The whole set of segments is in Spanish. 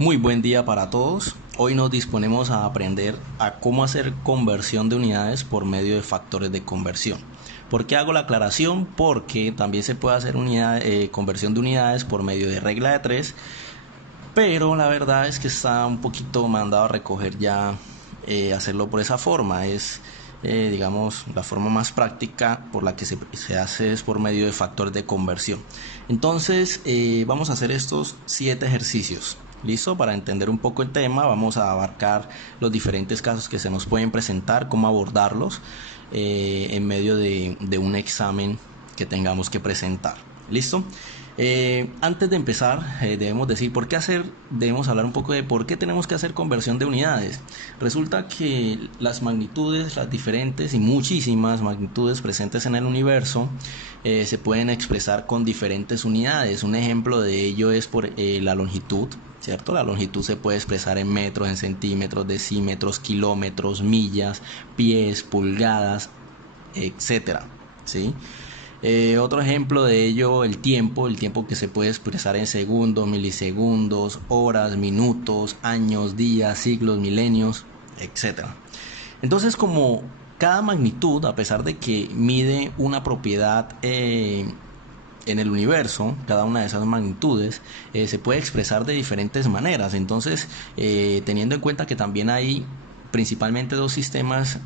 Muy buen día para todos. Hoy nos disponemos a aprender a cómo hacer conversión de unidades por medio de factores de conversión. ¿Por qué hago la aclaración? Porque también se puede hacer conversión de unidades por medio de regla de 3, pero la verdad es que está un poquito mandado a recoger ya hacerlo por esa forma. Es, digamos, la forma más práctica por la que se hace es por medio de factores de conversión. Entonces, vamos a hacer estos 7 ejercicios. ¿Listo? Para entender un poco el tema, vamos a abarcar los diferentes casos que se nos pueden presentar, cómo abordarlos en medio de un examen que tengamos que presentar. ¿Listo? Antes de empezar, debemos hablar un poco de por qué tenemos que hacer conversión de unidades. Resulta que las magnitudes, las diferentes y muchísimas magnitudes presentes en el universo se pueden expresar con diferentes unidades. Un ejemplo de ello es por la longitud, ¿cierto? La longitud se puede expresar en metros, en centímetros, decímetros, kilómetros, millas, pies, pulgadas, etcétera, ¿sí? Otro ejemplo de ello, el tiempo que se puede expresar en segundos, milisegundos, horas, minutos, años, días, siglos, milenios, etcétera. Entonces, como cada magnitud, a pesar de que mide una propiedad en el universo, cada una de esas magnitudes se puede expresar de diferentes maneras. Entonces, teniendo en cuenta que también hay principalmente dos sistemas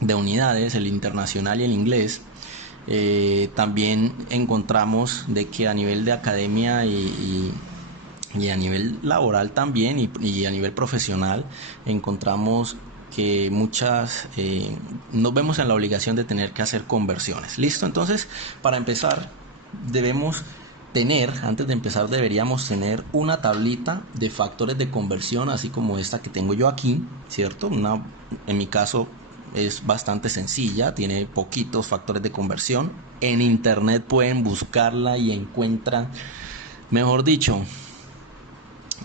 de unidades, el internacional y el inglés, también encontramos de que a nivel de academia y a nivel laboral también y a nivel profesional encontramos que nos vemos en la obligación de tener que hacer conversiones. ¿Listo? Entonces, para empezar, antes de empezar deberíamos tener una tablita de factores de conversión, así como esta que tengo yo aquí, ¿cierto? En mi caso es bastante sencilla, tiene poquitos factores de conversión. En internet pueden buscarla y encuentran, mejor dicho,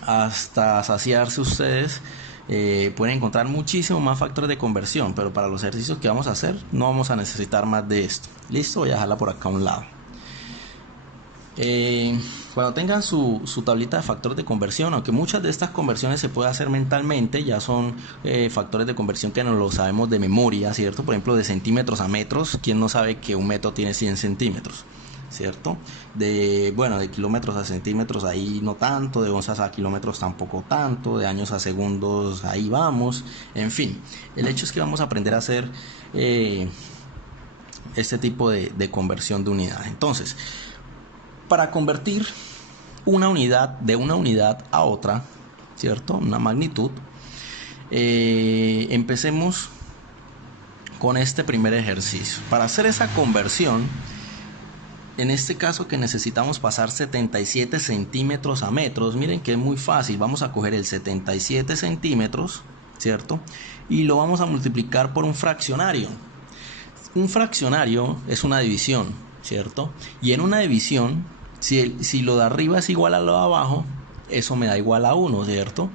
hasta saciarse ustedes. Pueden encontrar muchísimo más factores de conversión, pero para los ejercicios que vamos a hacer no vamos a necesitar más de esto. Listo, voy a dejarla por acá a un lado. Cuando tengan su tablita de factores de conversión, aunque muchas de estas conversiones se puede hacer mentalmente, ya son factores de conversión que no lo sabemos de memoria, ¿cierto? Por ejemplo, de centímetros a metros, ¿quién no sabe que un metro tiene 100 centímetros? ¿Cierto? De kilómetros a centímetros ahí no tanto, de onzas a kilómetros tampoco tanto, de años a segundos ahí vamos, en fin, el hecho es que vamos a aprender a hacer este tipo de conversión de unidad. Entonces, para convertir una unidad de una unidad a otra, ¿cierto? Una magnitud. Empecemos con este primer ejercicio. Para hacer esa conversión, en este caso que necesitamos pasar 77 centímetros a metros, miren que es muy fácil. Vamos a coger el 77 centímetros, ¿cierto? Y lo vamos a multiplicar por un fraccionario. Un fraccionario es una división, ¿cierto? Y en una división, si lo de arriba es igual a lo de abajo, eso me da igual a 1, ¿cierto?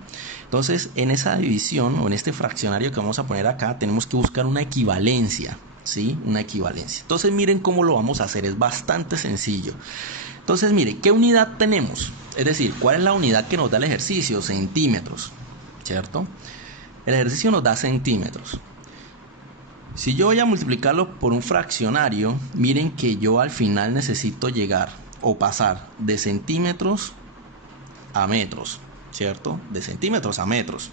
Entonces, en esa división o en este fraccionario que vamos a poner acá, tenemos que buscar una equivalencia, ¿sí? Una equivalencia. Entonces, miren cómo lo vamos a hacer, es bastante sencillo. Entonces, miren, ¿qué unidad tenemos? Es decir, ¿cuál es la unidad que nos da el ejercicio? Centímetros, ¿cierto? El ejercicio nos da centímetros. Si yo voy a multiplicarlo por un fraccionario, miren que yo al final necesito llegar o pasar de centímetros a metros, ¿cierto? De centímetros a metros.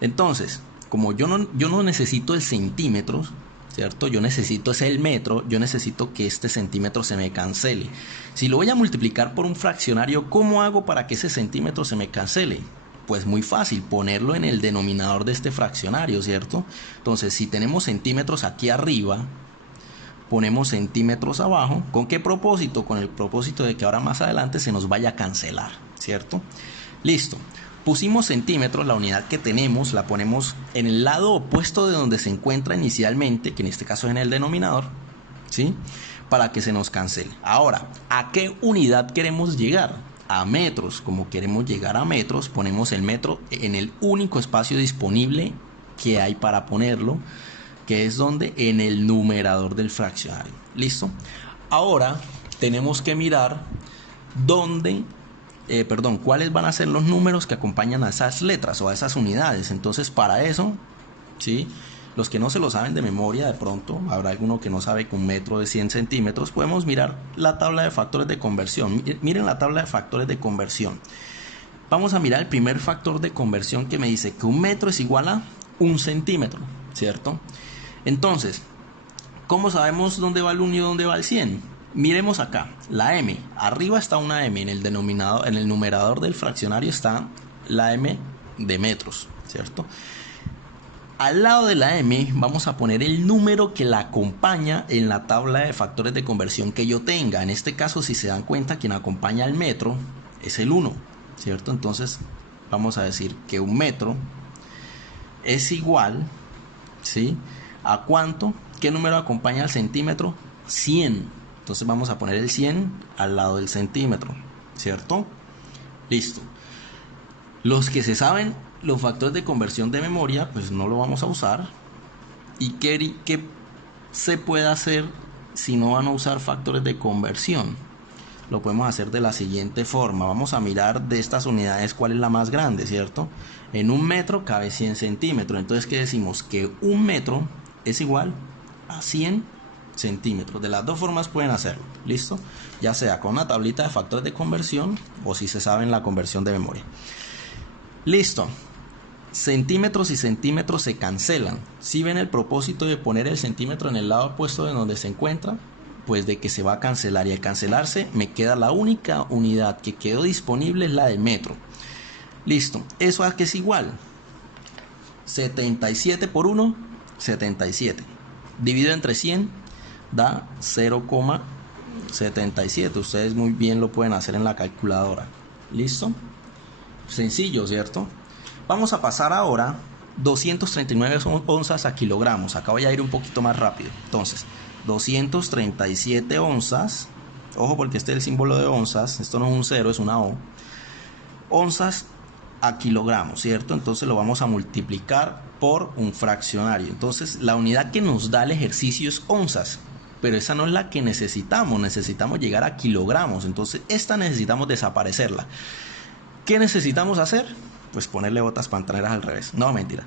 Entonces, como yo no necesito el centímetros, ¿cierto? Yo necesito es el metro, yo necesito que este centímetro se me cancele. Si lo voy a multiplicar por un fraccionario, ¿cómo hago para que ese centímetro se me cancele? Pues muy fácil, ponerlo en el denominador de este fraccionario, ¿cierto? Entonces, si tenemos centímetros aquí arriba, ponemos centímetros abajo. ¿Con qué propósito? Con el propósito de que ahora más adelante se nos vaya a cancelar, ¿cierto? Listo. Pusimos centímetros, la unidad que tenemos la ponemos en el lado opuesto de donde se encuentra inicialmente, que en este caso es en el denominador, ¿sí? Para que se nos cancele. Ahora, ¿a qué unidad queremos llegar? A metros. Como queremos llegar a metros, ponemos el metro en el único espacio disponible que hay para ponerlo, que es donde en el numerador del fraccionario. ¿Listo? Ahora tenemos que mirar dónde cuáles van a ser los números que acompañan a esas letras o a esas unidades. Entonces, para eso, ¿sí? Los que no se lo saben de memoria, de pronto, habrá alguno que no sabe que un metro es 100 centímetros, podemos mirar la tabla de factores de conversión. Miren la tabla de factores de conversión. Vamos a mirar el primer factor de conversión que me dice que un metro es igual a un centímetro, ¿cierto? Entonces, ¿cómo sabemos dónde va el 1 y dónde va el 100? Miremos acá, la m, arriba está una m, en el numerador del fraccionario está la m de metros, ¿cierto? Al lado de la m vamos a poner el número que la acompaña en la tabla de factores de conversión que yo tenga. En este caso, si se dan cuenta, quien acompaña al metro es el 1, ¿cierto? Entonces vamos a decir que un metro es igual, ¿sí? ¿A cuánto? ¿Qué número acompaña al centímetro? 100. Entonces vamos a poner el 100 al lado del centímetro, ¿cierto? Listo. Los que se saben los factores de conversión de memoria, pues no lo vamos a usar. ¿Y qué se puede hacer si no van a usar factores de conversión? Lo podemos hacer de la siguiente forma. Vamos a mirar de estas unidades cuál es la más grande, ¿cierto? En un metro cabe 100 centímetros. Entonces, ¿qué decimos? Que un metro es igual a 100 centímetros. De las dos formas pueden hacerlo, ¿listo? Ya sea con una tablita de factores de conversión o si se saben la conversión de memoria. Listo. Centímetros y centímetros se cancelan. Si ven el propósito de poner el centímetro en el lado opuesto de donde se encuentra, pues de que se va a cancelar, y al cancelarse me queda la única unidad que quedó disponible, es la de metro. Listo. ¿Eso a qué es igual? 77 por 1, 77. Dividido entre 100 da 0,77. Ustedes muy bien lo pueden hacer en la calculadora. ¿Listo? Sencillo, ¿cierto? Vamos a pasar ahora 239 onzas a kilogramos. Acá voy a ir un poquito más rápido. Entonces, 237 onzas. Ojo, porque este es el símbolo de onzas. Esto no es un 0, es una O. Onzas a kilogramos, ¿cierto? Entonces lo vamos a multiplicar por un fraccionario. Entonces, la unidad que nos da el ejercicio es onzas. Pero esa no es la que necesitamos. Necesitamos llegar a kilogramos. Entonces, esta necesitamos desaparecerla. ¿Qué necesitamos hacer? Pues ponerle botas pantaneras al revés. No, mentira.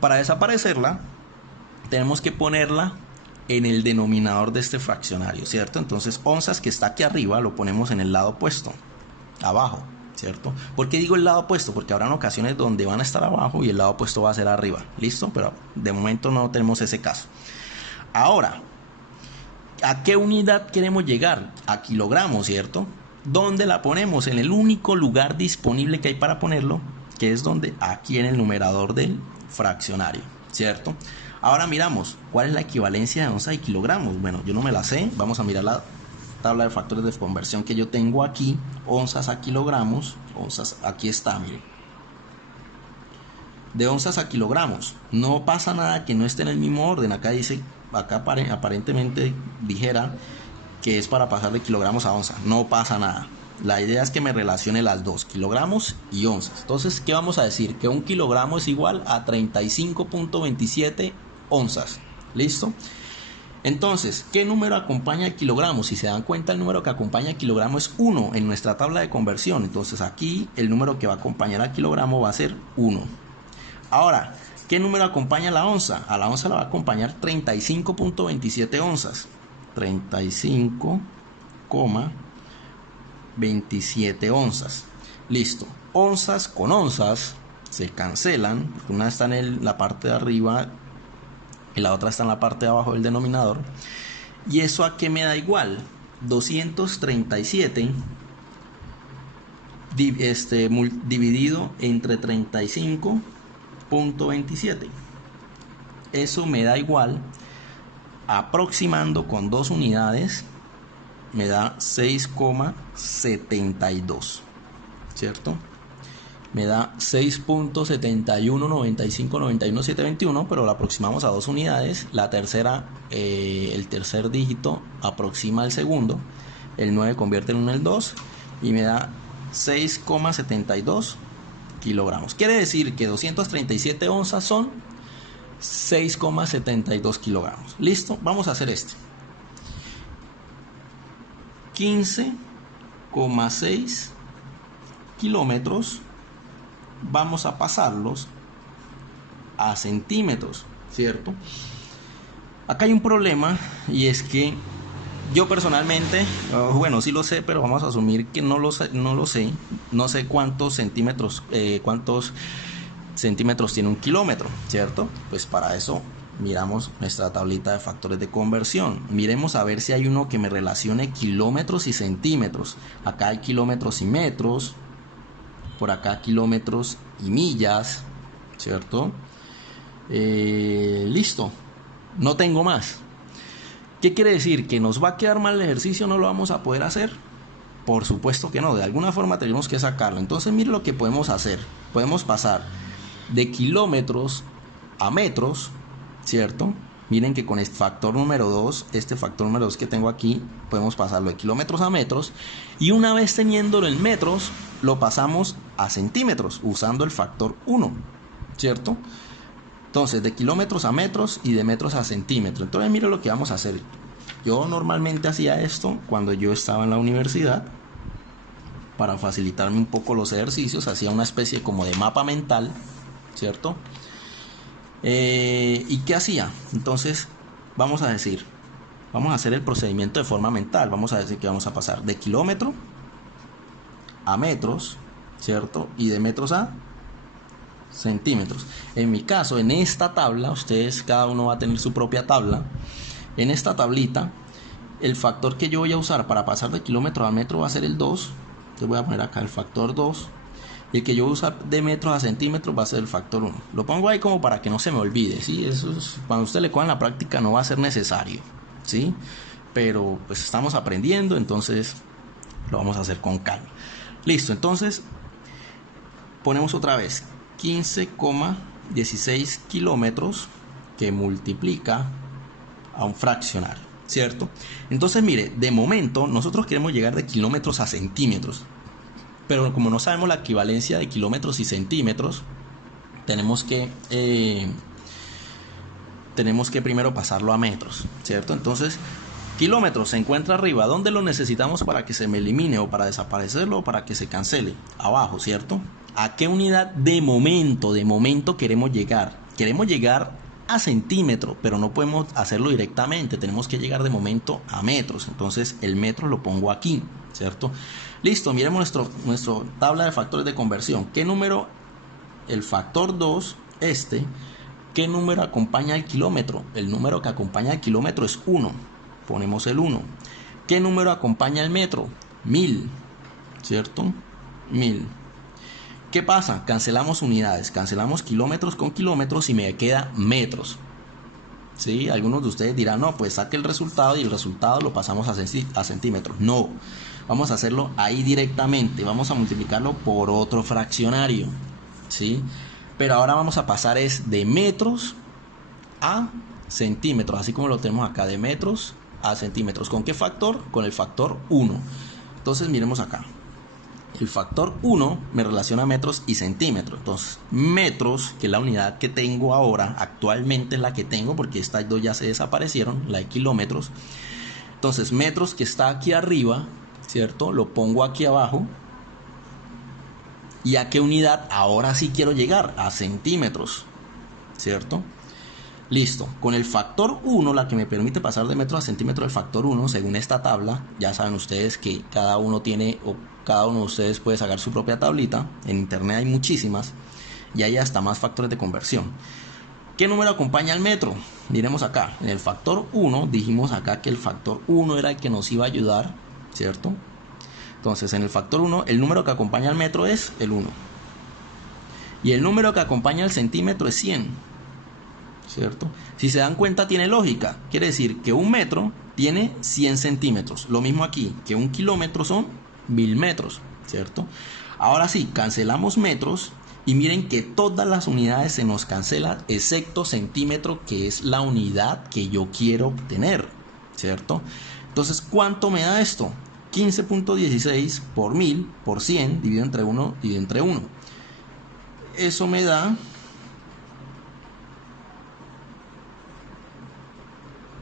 Para desaparecerla, tenemos que ponerla en el denominador de este fraccionario, ¿cierto? Entonces, onzas, que está aquí arriba, lo ponemos en el lado opuesto, abajo, ¿cierto? ¿Por qué digo el lado opuesto? Porque habrán ocasiones donde van a estar abajo y el lado opuesto va a ser arriba. ¿Listo? Pero de momento no tenemos ese caso. Ahora, ¿a qué unidad queremos llegar? A kilogramos, ¿cierto? ¿Dónde la ponemos? En el único lugar disponible que hay para ponerlo, que es donde, aquí en el numerador del fraccionario, ¿cierto? Ahora miramos, ¿cuál es la equivalencia de onzas y kilogramos? Bueno, yo no me la sé, vamos a mirar la tabla de factores de conversión que yo tengo aquí, onzas a kilogramos, onzas, aquí está, miren. De onzas a kilogramos, no pasa nada que no esté en el mismo orden. Acá dice, acá aparentemente dijera que es para pasar de kilogramos a onzas. No pasa nada. La idea es que me relacione las dos, kilogramos y onzas. Entonces, ¿qué vamos a decir? Que un kilogramo es igual a 35.27 onzas. ¿Listo? Entonces, ¿qué número acompaña el kilogramo? Si se dan cuenta, el número que acompaña el kilogramo es 1 en nuestra tabla de conversión. Entonces, aquí el número que va a acompañar al kilogramo va a ser 1. Ahora, ¿qué número acompaña a la onza? A la onza la va a acompañar 35.27 onzas. 35,27 onzas. Listo. Onzas con onzas se cancelan. Una está en la parte de arriba y la otra está en la parte de abajo del denominador. ¿Y eso a qué me da igual? 237 dividido entre 35.27. Eso me da igual, aproximando con dos unidades, me da 6,72, ¿cierto? Me da 6.719591,721, pero lo aproximamos a dos unidades. La tercera, el tercer dígito aproxima al segundo. El 9 convierte en 1 el 2 y me da 6,72 kilogramos. Quiere decir que 237 onzas son 6,72 kilogramos. Listo, vamos a hacer esto. 15,7 15,6 kilómetros vamos a pasarlos a centímetros, ¿cierto? Acá hay un problema, y es que yo personalmente, bueno, sí lo sé, pero vamos a asumir que no lo sé, no sé cuántos centímetros tiene un kilómetro, ¿cierto? Pues para eso miramos nuestra tablita de factores de conversión. Miremos a ver si hay uno que me relacione kilómetros y centímetros. Acá hay kilómetros y metros, por acá kilómetros y millas, ¿cierto? Listo, no tengo más. ¿Qué quiere decir? ¿Que nos va a quedar mal el ejercicio? ¿No lo vamos a poder hacer? Por supuesto que no, de alguna forma tenemos que sacarlo. Entonces mire lo que podemos hacer. Podemos pasar de kilómetros a metros, ¿cierto? Miren que con este factor número 2, que tengo aquí, podemos pasarlo de kilómetros a metros, y una vez teniéndolo en metros, lo pasamos a centímetros usando el factor 1, ¿cierto? Entonces, de kilómetros a metros y de metros a centímetros. Entonces, mire lo que vamos a hacer. Yo normalmente hacía esto cuando yo estaba en la universidad. Para facilitarme un poco los ejercicios, hacía una especie como de mapa mental, ¿cierto? ¿Y qué hacía? Entonces, vamos a hacer el procedimiento de forma mental. Vamos a decir que vamos a pasar de kilómetro a metros, ¿cierto? Y de metros a centímetros. En mi caso, en esta tabla, ustedes cada uno va a tener su propia tabla. En esta tablita, el factor que yo voy a usar para pasar de kilómetro a metro va a ser el 2. Entonces voy a poner acá el factor 2. Y el que yo voy a usar de metros a centímetros va a ser el factor 1. Lo pongo ahí como para que no se me olvide, ¿sí? Eso es, cuando usted le coja en la práctica no va a ser necesario, ¿sí? Pero pues estamos aprendiendo, entonces lo vamos a hacer con calma. Listo, entonces ponemos otra vez 15,16 kilómetros que multiplica a un fraccionario, ¿cierto? Entonces mire, de momento nosotros queremos llegar de kilómetros a centímetros, pero como no sabemos la equivalencia de kilómetros y centímetros, tenemos que primero pasarlo a metros, ¿cierto? Entonces, kilómetros se encuentra arriba. ¿Dónde lo necesitamos para que se me elimine, o para desaparecerlo, o para que se cancele? Abajo, ¿cierto? ¿A qué unidad de momento queremos llegar? Queremos llegar a centímetro, pero no podemos hacerlo directamente. Tenemos que llegar de momento a metros. Entonces el metro lo pongo aquí, ¿cierto? Listo, miremos nuestra tabla de factores de conversión. ¿Qué número? El factor 2, ¿qué número acompaña al kilómetro? El número que acompaña al kilómetro es 1. Ponemos el 1. ¿Qué número acompaña al metro? 1000, ¿cierto? 1000. ¿Qué pasa? Cancelamos unidades, cancelamos kilómetros con kilómetros y me queda metros. ¿Sí? Algunos de ustedes dirán, no, pues saque el resultado y el resultado lo pasamos a centímetros. No, vamos a hacerlo ahí directamente. Vamos a multiplicarlo por otro fraccionario, ¿sí? Pero ahora vamos a pasar de metros a centímetros, así como lo tenemos acá, de metros a centímetros. ¿Con qué factor? Con el factor 1. Entonces miremos acá. El factor 1 me relaciona metros y centímetros. Entonces, metros, que es la unidad que tengo ahora, actualmente es la que tengo, porque estas dos ya se desaparecieron, la de kilómetros. Entonces, metros, que está aquí arriba, ¿cierto? Lo pongo aquí abajo. ¿Y a qué unidad ahora sí quiero llegar? A centímetros, ¿cierto? Listo, con el factor 1, la que me permite pasar de metros a centímetros, el factor 1, según esta tabla, ya saben ustedes que cada uno de ustedes puede sacar su propia tablita. En internet hay muchísimas y hay hasta más factores de conversión. ¿Qué número acompaña al metro? Miremos acá, en el factor 1 dijimos acá que el factor 1 era el que nos iba a ayudar, ¿cierto? Entonces en el factor 1 el número que acompaña al metro es el 1 y el número que acompaña al centímetro es 100, ¿cierto? Si se dan cuenta, tiene lógica. Quiere decir que un metro tiene 100 centímetros. Lo mismo aquí, que un kilómetro son 1000 metros, ¿cierto? Ahora sí, cancelamos metros y miren que todas las unidades se nos cancelan excepto centímetro, que es la unidad que yo quiero obtener, ¿cierto? Entonces, ¿cuánto me da esto? 15.16 por 1000 por 100 dividido entre 1 dividido entre 1. Eso me da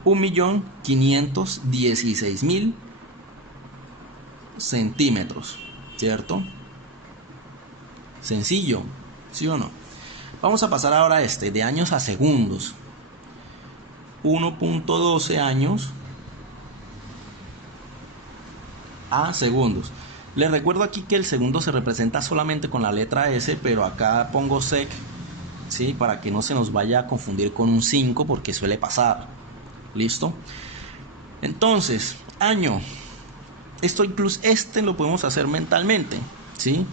1.516.000 centímetros, ¿cierto? Sencillo, ¿sí o no? Vamos a pasar ahora a de años a segundos. 1.12 años a segundos. Les recuerdo aquí que el segundo se representa solamente con la letra S, pero acá pongo sec, ¿sí? Para que no se nos vaya a confundir con un 5, porque suele pasar. ¿Listo? Entonces, año. Esto incluso lo podemos hacer mentalmente, ¿sí?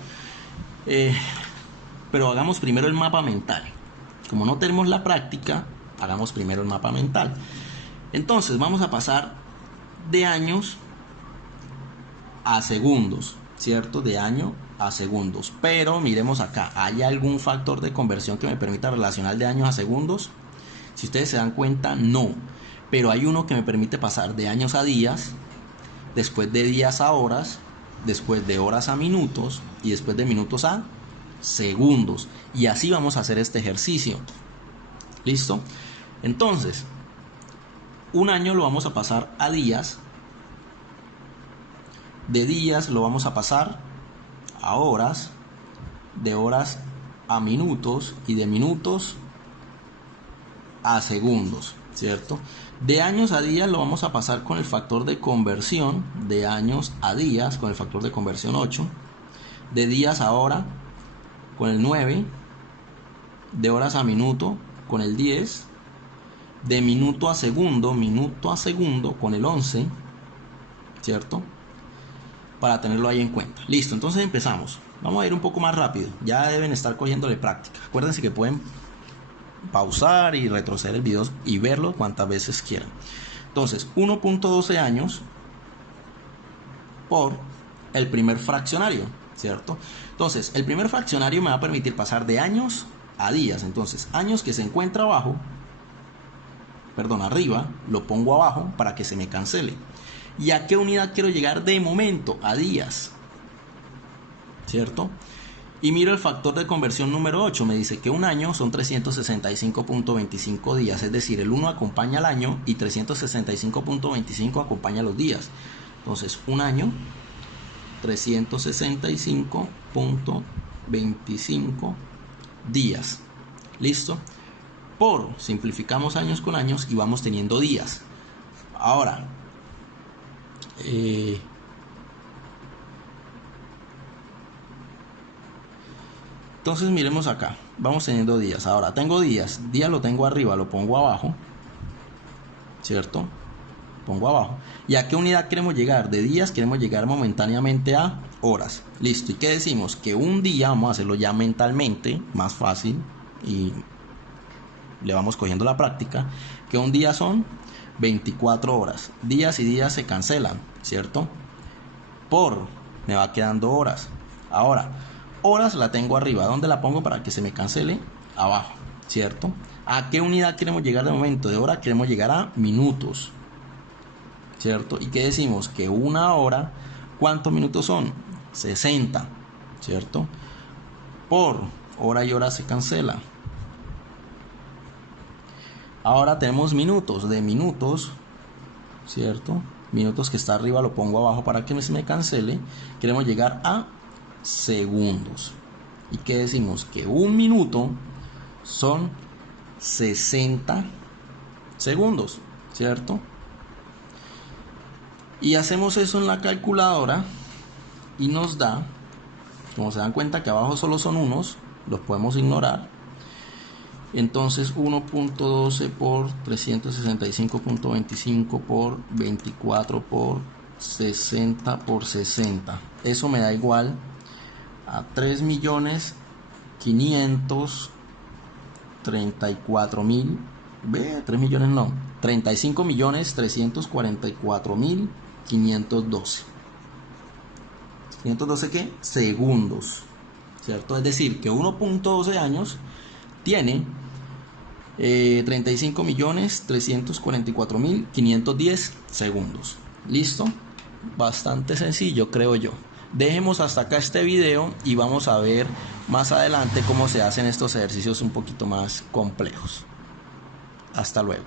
Pero hagamos primero el mapa mental. Como no tenemos la práctica, hagamos primero el mapa mental. Entonces vamos a pasar de años a segundos, ¿cierto? De año a segundos. Pero miremos acá, ¿hay algún factor de conversión que me permita relacionar de años a segundos? Si ustedes se dan cuenta, no. Pero hay uno que me permite pasar de años a días, después de días a horas, después de horas a minutos y después de minutos a segundos. Y así vamos a hacer este ejercicio. ¿Listo? Entonces, un año lo vamos a pasar a días. De días lo vamos a pasar a horas. De horas a minutos. Y de minutos a segundos, ¿cierto? De años a días lo vamos a pasar con el factor de conversión. De años a días con el factor de conversión 8. De días a hora con el 9. De horas a minuto con el 10. De minuto a segundo con el 11, ¿cierto? Para tenerlo ahí en cuenta. Listo, entonces empezamos. Vamos a ir un poco más rápido. Ya deben estar cogiéndole práctica. Acuérdense que pueden pausar y retroceder el video y verlo cuantas veces quieran. Entonces, 1.12 años por el primer fraccionario, ¿cierto? Entonces, el primer fraccionario me va a permitir pasar de años a días. Entonces, años que se encuentra arriba, lo pongo abajo para que se me cancele. ¿Y a qué unidad quiero llegar de momento? A días, ¿cierto? Y miro el factor de conversión número 8. Me dice que un año son 365.25 días. Es decir, el 1 acompaña al año y 365.25 acompaña los días. Entonces, un año, 365.25 días. ¿Listo? Simplificamos años con años y vamos teniendo días. Ahora, entonces miremos acá, vamos teniendo días. Ahora tengo días lo tengo arriba, lo pongo abajo, ¿cierto? Pongo abajo. ¿Y a qué unidad queremos llegar? De días queremos llegar momentáneamente a horas. Listo, ¿y qué decimos? Que un día, vamos a hacerlo ya mentalmente, más fácil, y le vamos cogiendo la práctica, que un día son 24 horas. Días y días se cancelan, ¿cierto? Me va quedando horas. Ahora, horas la tengo arriba. ¿Dónde la pongo para que se me cancele? Abajo, ¿cierto? ¿A qué unidad queremos llegar de momento? De hora queremos llegar a minutos, ¿cierto? ¿Y qué decimos? Que una hora, ¿cuántos minutos son? 60, ¿cierto? Por hora y hora se cancela. Ahora tenemos minutos. De minutos, ¿cierto? Minutos que está arriba lo pongo abajo para que se me cancele. Queremos llegar a segundos. ¿Y qué decimos? Que un minuto son 60 segundos, ¿cierto? Y hacemos eso en la calculadora y nos da, como se dan cuenta que abajo solo son unos, los podemos ignorar. Entonces 1.12 por 365.25 por 24 por 60 por 60. Eso me da igual a 3.534.000. 35.344.512. ¿512 qué? Segundos, ¿cierto? Es decir, que 1.12 años tiene 35.344.510 segundos. ¿Listo? Bastante sencillo, creo yo. Dejemos hasta acá este video y vamos a ver más adelante cómo se hacen estos ejercicios un poquito más complejos. Hasta luego.